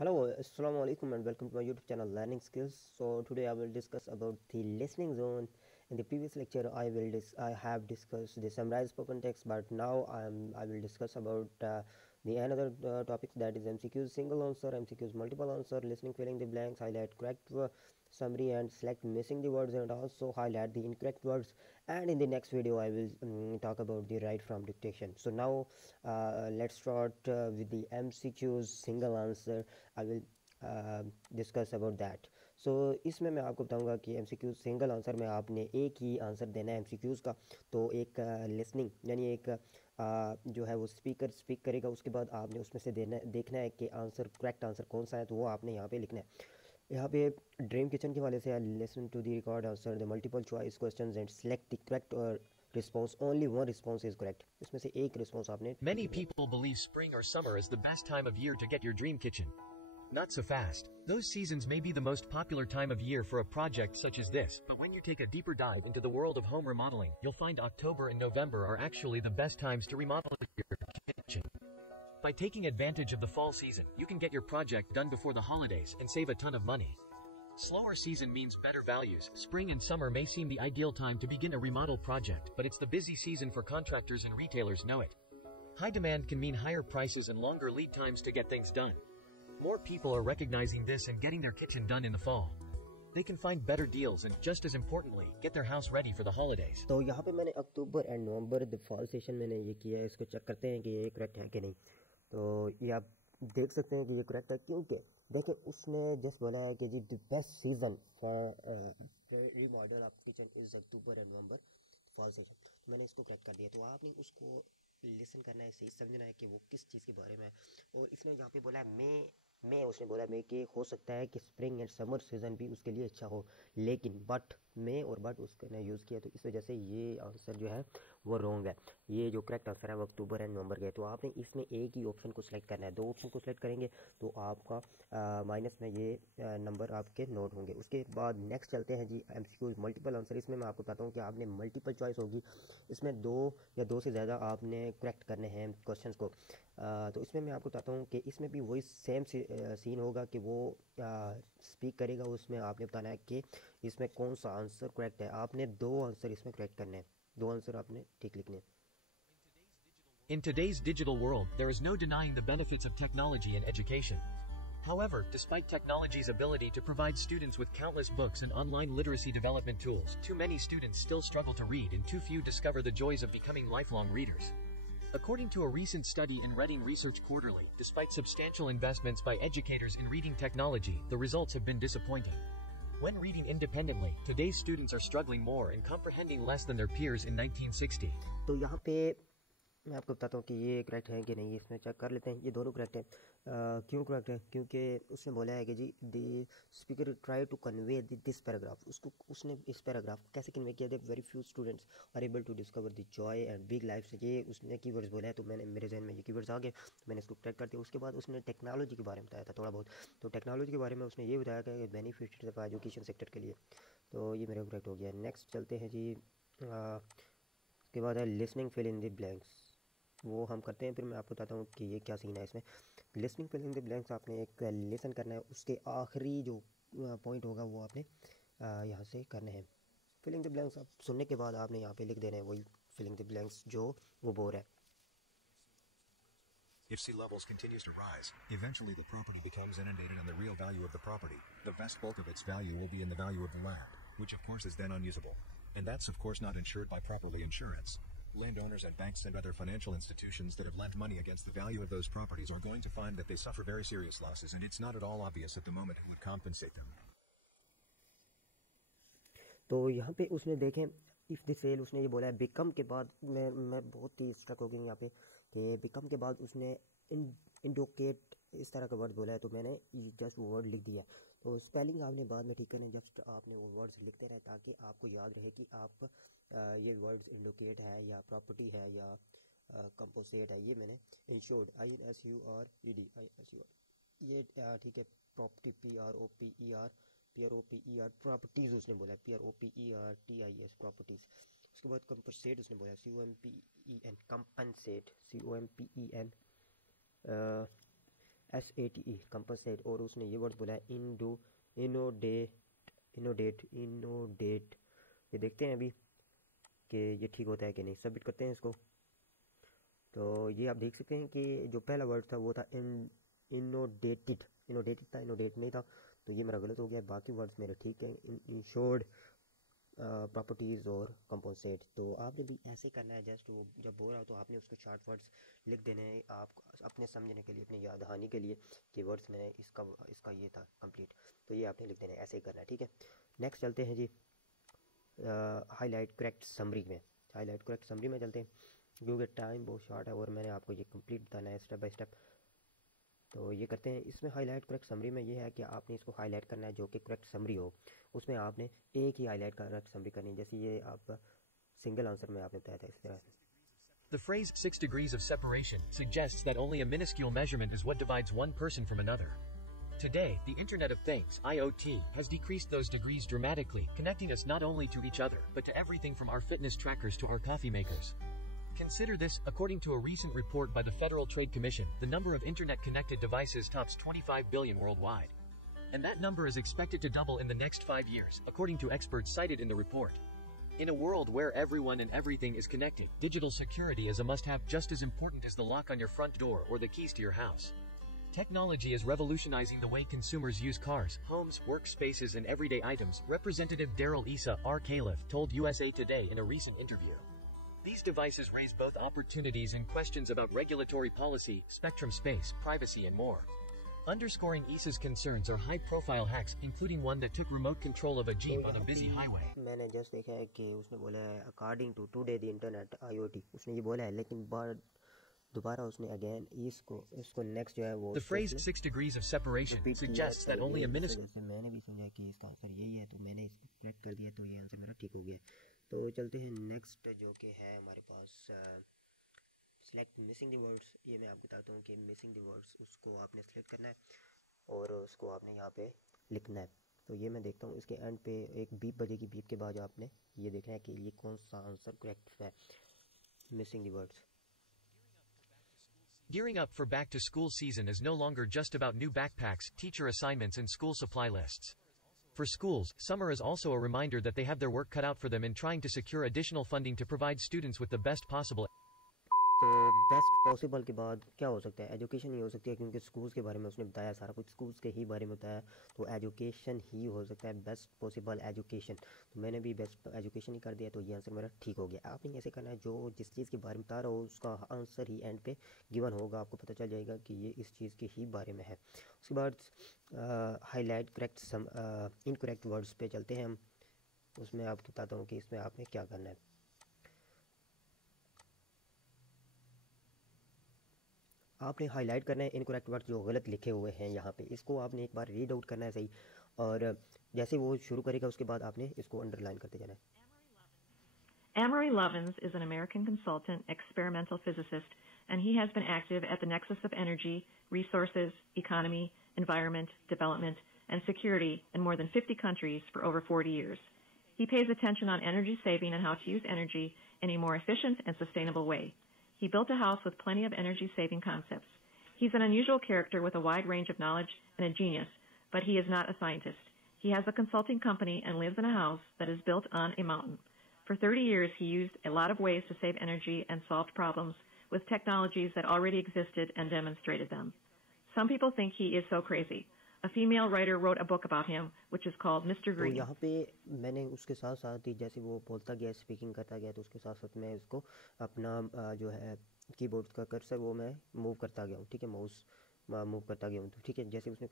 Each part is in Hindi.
Hello, assalamu alaikum and welcome to my YouTube channel Learning Skills. So today I will discuss about the listening zone. In the previous lecture I have discussed the summarized spoken text, but now I will discuss about the another topics, that is MCQs single answer, MCQs multiple answer, listening, filling the blanks, highlight correct summary and select missing the words, and also highlight the incorrect words. And in the next video I will talk about the right from dictation. So now let's start with the MCQs single answer. I will discuss about that. So इसमें मैं आपको बताऊंगा कि एमसीक्यू सिंगल आंसर में आपने एक ही आंसर देना है एमसीक्यूज़ का. तो एक लिसनिंग यानी एक जो है वो स्पीकर स्पीक करेगा, उसके बाद आपने उसमें से देखना है कि आंसर करेक्ट आंसर कौन सा है, तो वो आपने यहाँ पे लिखना है. यहाँ पे ड्रीम किचन के वाले से listen to the record answer the multiple choice questions and select the correct response. Only one response is correct. इसमें से एक response आपने. Many people believe spring or summer is the best time of year to get your dream kitchen. Not so fast. Those seasons may be the most popular time of year for a project such as this, but when you take a deeper dive into the world of home remodeling, you'll find October and November are actually the best times to remodel your kitchen. By taking advantage of the fall season, you can get your project done before the holidays and save a ton of money. Slower season means better values. Spring and summer may seem the ideal time to begin a remodel project, but it's the busy season for contractors and retailers know it. High demand can mean higher prices and longer lead times to get things done. More people are recognizing this and getting their kitchen done in the fall. They can find better deals and, just as importantly, get their house ready for the holidays. तो यहाँ पे मैंने अक्टूबर and November the fall session मैंने ये किया है. इसको चेक करते हैं कि ये करेक्ट है कि नहीं. तो ये आप देख सकते हैं कि ये करेक्ट है, क्योंकि देखिए उसने जस्ट बोला है कि जी the best season for remodel of kitchen is October and November fall session. मैंने इसको करेक्ट कर दिया. तो आपने उसको लिसन करना है, सही समझना है कि वो किस चीज़ के बारे में है. और इसने यहाँ पे बोला है मैं उसने बोला मैं कि हो सकता है कि स्प्रिंग एंड समर सीज़न भी उसके लिए अच्छा हो, लेकिन बट में और बट उसने यूज़ किया, तो इस वजह से ये आंसर जो है वो रॉन्ग है. ये जो करेक्ट आंसर है वो अक्टूबर एंड नवंबर के. तो आपने इसमें एक ही ऑप्शन को सिलेक्ट करना है. दो ऑप्शन को सिलेक्ट करेंगे तो आपका माइनस में ये नंबर आपके नोट होंगे. उसके बाद नेक्स्ट चलते हैं जी एमसीक्यू मल्टीपल आंसर. इसमें मैं आपको बताता हूँ कि आपने मल्टीपल चॉइस होगी, इसमें दो या दो से ज़्यादा आपने करेक्ट करने हैं क्वेश्चन को. तो इसमें मैं आपको बताता हूँ कि इसमें भी वही सेम सीन होगा कि वो स्पीक करेगा. उसमें आपने बताना है कि इसमें कौन सा आंसर करेक्ट है. आपने दो आंसर इसमें करेक्ट करने हैं, दो आंसर आपने ठीक लिखने हैं. In today's digital world, there is no denying the benefits of technology in education. However, despite technology's ability to provide students with countless books and online literacy development tools, too many students still struggle to read and too few discover the joys of becoming lifelong readers. According to a recent study in Reading Research Quarterly, despite substantial investments by educators in reading technology, the results have been disappointing. When reading independently, today's students are struggling more and comprehending less than their peers in 1960. तो यहाँ पे मैं आपको बताता हूँ कि ये करेक्ट है कि नहीं. इसमें चेक कर लेते हैं. ये दोनों करेक्ट हैं. क्यों करेक्ट है? क्योंकि उसने बोला है कि जी the speaker try to convey this paragraph. उसने इस पैराग्राफ को कैसे कन्वे किया? They very few students are able to discover the joy and big life से. ये उसने कीवर्ड्स बोला है, तो मैंने मेरे जहन में ये कीवर्ड्स आ गए, तो मैंने इसको करेक्ट कर दिया. उसके बाद उसने टेक्नोलॉजी के बारे में बताया था थोड़ा बहुत. तो टेक्नोलॉजी के बारे में उसने ये बताया कि बेनिफिट था एजुकेशन सेक्टर के लिए. तो ये मेरा करेक्ट हो गया. नेक्स्ट चलते हैं जी. उसके बाद है listening fill in the blanks. वो हम करते हैं, फिर मैं आपको बताता हूँ कि ये क्या सीन है इसमें. Listening fill in the blanks आपने एक लेसन करना है. उसके आखिरी जो पॉइंट होगा वो आपने यहाँ से करने हैं. फिलिंग द ब्लैंक्स आप सुनने के बाद आपने यहाँ पे लिख देना है वही फिलिंग द ब्लैंक्स जो वो बोल रहा है. If sea levels continues to rise, eventually the property becomes inundated and the real value of the property, the vast bulk of its value will be in the value of the land, which of course is then unusable. And that's of course not insured by properly insurance. Landowners and banks and other financial institutions that have lent money against the value of those properties are going to find that they suffer very serious losses, and it's not at all obvious at the moment who would compensate them. तो यहाँ पे उसने देखें इफ़ द सेल उसने ये बोला है बिकम के बाद. मैं बहुत ही स्ट्रक हो गई यहाँ पे कि बिकम के बाद उसने इंडोकेट इस तरह का वर्ड बोला है, तो मैंने जस्ट वो वर्ड लिख दिया. तो स्पेलिंग आपने बाद में ठीक करना है. जस्ट आपने वो वर्ड्स लिखते रहे ताकि आपको याद रहे कि आप ये वर्ड्स इंडोकेट है या प्रॉपर्टी है या कंपोसेट है. ये मैंने इंश्योर्ड INSURED ये ठीक है. प्रॉपर्टी PROPER प्रॉपर्टीज़ उसने बोला है. PROPERTIS properties. उसके बाद कंपनसेट उसने बोला है COMPEN compensate COMPEN SATE compensate, और उसने ये वर्ड बोला है इनोडेट। ये देखते हैं अभी कि ये ठीक होता है कि नहीं। सबमिट करते हैं इसको। तो ये आप देख सकते हैं कि जो पहला वर्ड था वो था इनोडेटेड था, इनोडेट नहीं था, तो ये मेरा गलत हो गया। बाकी वर्ड्स मेरे ठीक हैं, इंश्योर्ड, प्रॉपर्टीज़ और कंपोसेट। तो आपने भी ऐसे करना है। जस्ट वो जब बोल रहा हो तो आपने उसको शॉर्ट वर्ड्स लिख देने हैं, आप अपने समझने के लिए, अपनी याद दहानी के लिए कि वर्ड्स में इसका ये था कंप्लीट, तो ये आपने लिख देना है। ऐसे ही करना है, ठीक है। नेक्स्ट चलते हैं जी हाईलाइट करेक्ट समरी में। हाईलाइट करेक्ट समरी में चलते हैं क्योंकि टाइम बहुत शॉर्ट है और मैंने आपको ये कंप्लीट बताना है स्टेप बाय स्टेप। तो ये करते हैं। इसमें हाईलाइट करेक्ट समरी में ये है कि आपने इसको हाईलाइट करना है जो कि करेक्ट समरी हो। उसमें आपने एक ही हाईलाइट करेक्ट समरी करनी है, जैसे ये आप सिंगल आंसर में आपने बताया था इस तरह से। The phrase 6 degrees of separation suggests that only a minuscule measurement is what divides one person from another. Today, the Internet of Things, IoT, has decreased those degrees dramatically, connecting us not only to each other, but to everything from our fitness trackers to our coffee makers. Consider this, according to a recent report by the Federal Trade Commission, the number of internet-connected devices tops 25 billion worldwide. And that number is expected to double in the next 5 years, according to experts cited in the report. In a world where everyone and everything is connecting, digital security is a must-have just as important as the lock on your front door or the keys to your house. Technology is revolutionizing the way consumers use cars, homes, workspaces, and everyday items, Representative Daryl Issa R. Califf told USA Today in a recent interview. These devices raise both opportunities and questions about regulatory policy, spectrum space, privacy, and more. Underscoring Issa's concerns are high-profile hacks, including one that took remote control of a Jeep on a busy highway. मैंने जस्ट देखा है कि उसने बोला है according to today the internet IoT, उसने ये बोला है, लेकिन दोबारा उसने अगेन इसको नेक्स्ट जो है वो The phrase 6 degrees of separation suggests that only a minuscule. मैंने भी समझा कि इसका आंसर यही है, तो मैंने इसको करेक्ट कर दिया, तो ये आंसर मेरा ठीक हो गया। तो चलते हैं नेक्स्ट जो कि है हमारे पास सेलेक्ट मिसिंग द वर्ड्स। ये मैं आपको बताता हूँ कि मिसिंग द वर्ड्स उसको आपने सेलेक्ट करना है और उसको आपने यहाँ पे लिखना है। तो ये मैं देखता हूँ इसके एंड पे एक बीप बजेगी, बीप के बाद आपने ये देखना है कि ये कौन सा आंसर करेक्ट है। Missing the words. Gearing up for back-to-school season is no longer just about new backpacks, teacher assignments, and school supply lists. For schools, summer is also a reminder that they have their work cut out for them in trying to secure additional funding to provide students with the best possible. तो बेस्ट पॉसिबल के बाद क्या हो सकता है? एजुकेशन ही हो सकती है, क्योंकि स्कूल्स के बारे में उसने बताया, सारा कुछ स्कूल्स के ही बारे में बताया, तो एजुकेशन ही हो सकता है, बेस्ट पॉसिबल एजुकेशन। तो मैंने भी बेस्ट एजुकेशन ही कर दिया, तो ये आंसर मेरा ठीक हो गया। आपने ऐसे करना है, जो जिस चीज़ के बारे में बता रहा हो उसका आंसर ही एंड पे गिवन होगा, आपको पता चल जाएगा कि ये इस चीज़ के ही बारे में है। उसके बाद हाईलाइट करेक्ट इनकरेक्ट वर्ड्स पे चलते हैं हम। उसमें आपको बताता हूँ कि इसमें आपने क्या करना है। आपने हाईलाइट करना है इनकरेक्ट वर्ड जो गलत लिखे हुए हैं यहाँ पे, इसको आपने एक बार रीड आउट करना है सही, और जैसे वो शुरू करेगा उसके बाद आपने इसको अंडरलाइन करते जाना है। Amory Lovins is an American consultant, experimental physicist, and he has been active at the nexus of energy, resources, economy, environment, development, and security in more than 50 countries for over 40 years. He pays attention on energy saving and how to use energy in a more efficient and sustainable way. He built a house with plenty of energy-saving concepts. He's an unusual character with a wide range of knowledge and a genius, but he is not a scientist. He has a consulting company and lives in a house that is built on a mountain. For 30 years, he used a lot of ways to save energy and solved problems with technologies that already existed and demonstrated them. Some people think he is so crazy. A female writer wrote a book about him, which is called Mr. Green. तो यहाँ पे मैंने उसके साथ साथ ही जैसे वो बोलता गया, स्पीकिंग करता गया, तो उसके साथ साथ मैं इसको अपना जो है कीबोर्ड का कर्सर वो मैं मूव करता गया हूँ, ठीक है, माउस मूव करता गया हूँ। तो ठीक है, जैसे उसने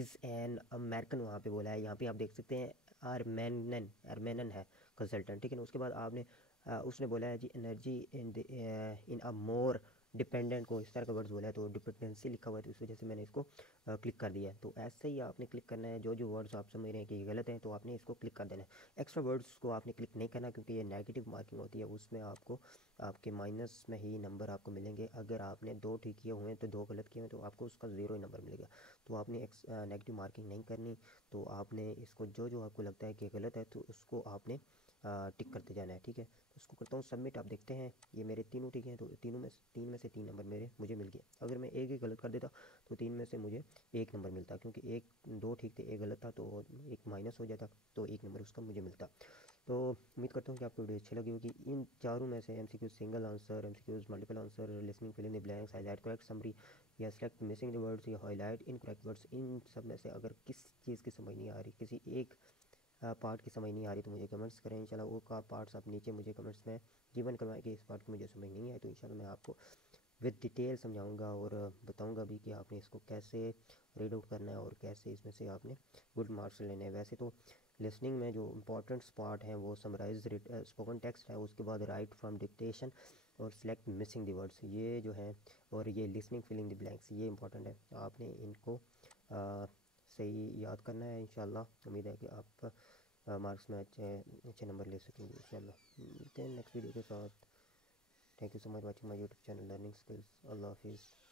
इज़ एन अमेरिकन वहाँ पे बोला है, यहाँ पे आप देख सकते हैं आर्मेनन है कंसल्टेंट, ठीक है ना। उसके बाद आपने उसने बोला है जी energy in a more dependent को इस तरह का वर्ड्स बोला है, तो डिपेंडेंसी लिखा हुआ है, तो इस वजह से मैंने इसको क्लिक कर दिया है। तो ऐसे ही आपने क्लिक करना है, जो जो वर्ड्स आप समझ रहे हैं कि ये गलत हैं तो आपने इसको क्लिक कर देना है। एक्स्ट्रा वर्ड्स को आपने क्लिक नहीं करना, क्योंकि ये नेगेटिव मार्किंग होती है, उसमें आपको आपके माइनस में ही नंबर आपको मिलेंगे। अगर आपने 2 ठीक किए हुए हैं तो 2 गलत किए हुए हैं तो आपको उसका 0 ही नंबर मिलेगा। तो आपने नेगेटिव मार्किंग नहीं करनी, तो आपने इसको जो जो आपको लगता है कि गलत है तो उसको आपने टिक करते जाना है, ठीक है। तो उसको करता हूँ सबमिट। आप देखते हैं ये मेरे तीनों ठीक हैं, तो तीन में से 3 नंबर मुझे मिल गया। अगर मैं एक ही गलत कर देता तो 3 में से मुझे 1 नंबर मिलता, क्योंकि 2 ठीक थे, 1 गलत था, तो 1 माइनस हो जाता, तो 1 नंबर उसका मुझे मिलता। तो उम्मीद करता हूँ कि आपको वीडियो अच्छी लगी होगी। इन चारों में से MCQ single answer, MCQ multiple answer, listening fill in the blanks, highlight correct summary, या सेलेक्ट मिसिंग द वर्ड्स, या हाईलाइट इनकरेक्ट वर्ड्स, इन सब में से अगर किस चीज़ की समझ नहीं आ रही, किसी एक पार्ट की समझ नहीं आ रही, तो मुझे कमेंट्स करें। इंशाल्लाह वो का पार्ट्स आप नीचे मुझे कमेंट्स में गिवन करवाएं कि इस पार्ट की मुझे समझ नहीं आई, तो इंशाल्लाह मैं आपको विद डिटेल समझाऊंगा और बताऊंगा भी कि आपने इसको कैसे रीड आउट करना है और कैसे इसमें से आपने गुड मार्क्स लेने हैं। वैसे तो लिसनिंग में जो इंपॉर्टेंट्स पार्ट हैं वो समराइज स्पोकन टेक्स्ट है, उसके बाद राइट फ्रॉम डिक्टेशन और सिलेक्ट मिसिंग द वर्ड्स, ये जो है, और ये लिसनिंग फिलिंग द ब्लैंक्स, ये इंपॉर्टेंट है। आपने इनको सही याद करना है। इंशाल्लाह उम्मीद है कि आप मार्क्स में अच्छे नंबर ले सकेंगे इंशाल्लाह। मिलते हैं नेक्स्ट वीडियो के साथ। Thank you so much watching my YouTube channel Learning Skills. अल्लाह हाफिज़।